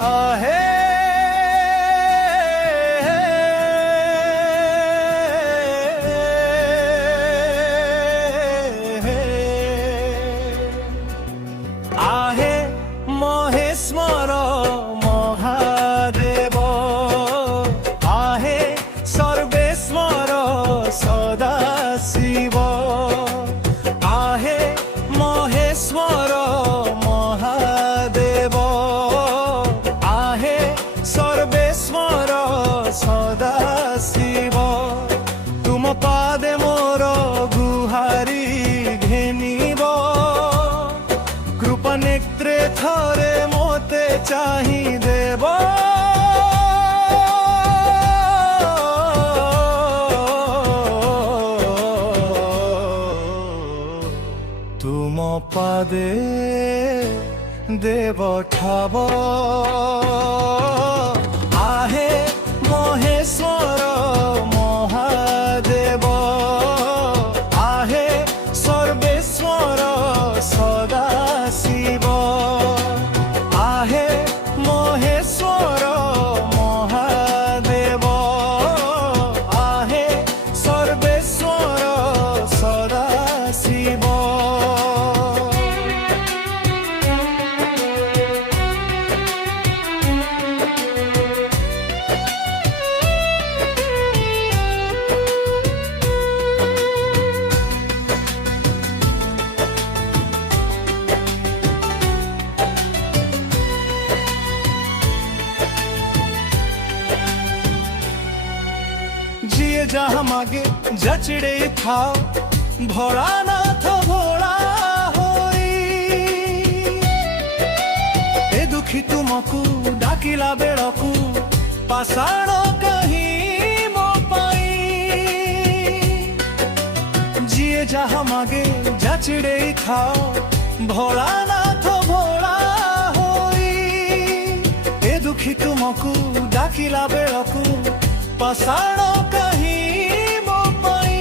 आहे आहे महेश्वर महादेव आहे सर्वेश्वर सदाशिव आहे महेश्वर महादेव आहे सर्वेश्वर सदाशिव तुम पादे मोर गुहारी घेनिब कृपा नेत्रे थरे मोते चाहि देव तुम पादे देव ठाव आहे महेश्वर महादेव आहे सर्वेश्वर सदाशिव आहे महेश्वर महादेव आहे सर्वेश्वर सदाशिव जिए जहाँ मागे जचड़े था भोला नाथ भोला होई ए दुखी तुमको डाकिला बेड़कू पाषाण कहीं मो पाई जिए जहाँ मागे जचड़े था भोला नाथ भोला होई ए दुखी तुमको डाकिला बेड़कू पाषाण कहीं मो पाई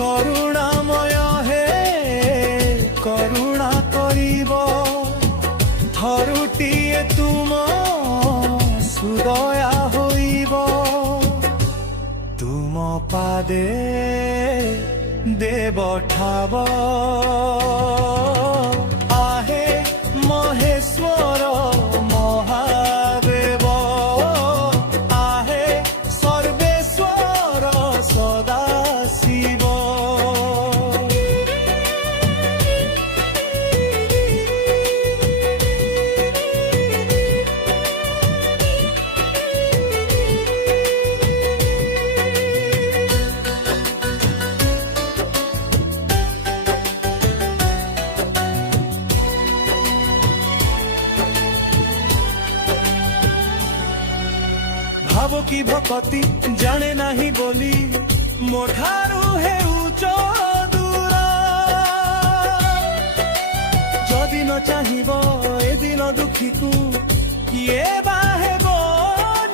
करुणामय हे करुणा करिब थरुटिए तुम सुदया होइब तुम पादे देव ठाव आहे महेश्वर महादेव आहे सर्वेश्वर सदाशिव भाव की भक्ति जाने नहीं बोली मोठारू है उच्च दूर जदि न चाहिब ए दिन दुखी को किए बाहेब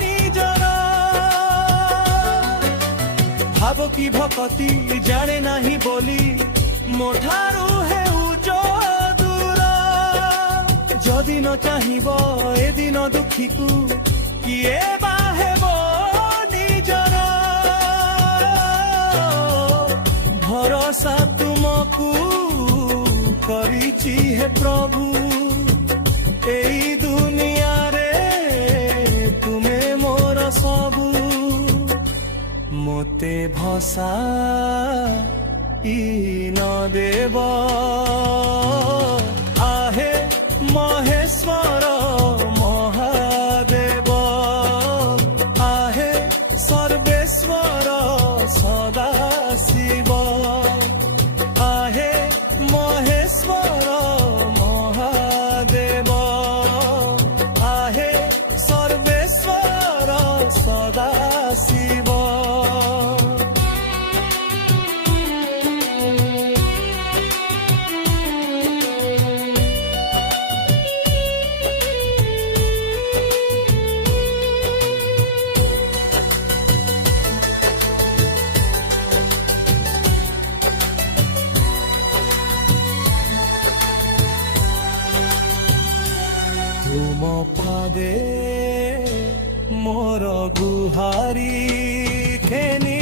निजर भाव की भक्ति जाने नहीं बोली मोठारू है उच्च दूर जदि न चाहिब ए दिन दुखी को किए बाहेब निजर भरोसा तुमको करिछि हे प्रभु एई दुनिया रे तुमे मोर सबु मोते भसा इ न देव आहे महेश्वर महादेव आहे सर्वेश्वर सदाशिव आहे महेश्वर महादेव आहे सर्वेश्वर सदाशिव पादे मोर गुहारी खेनी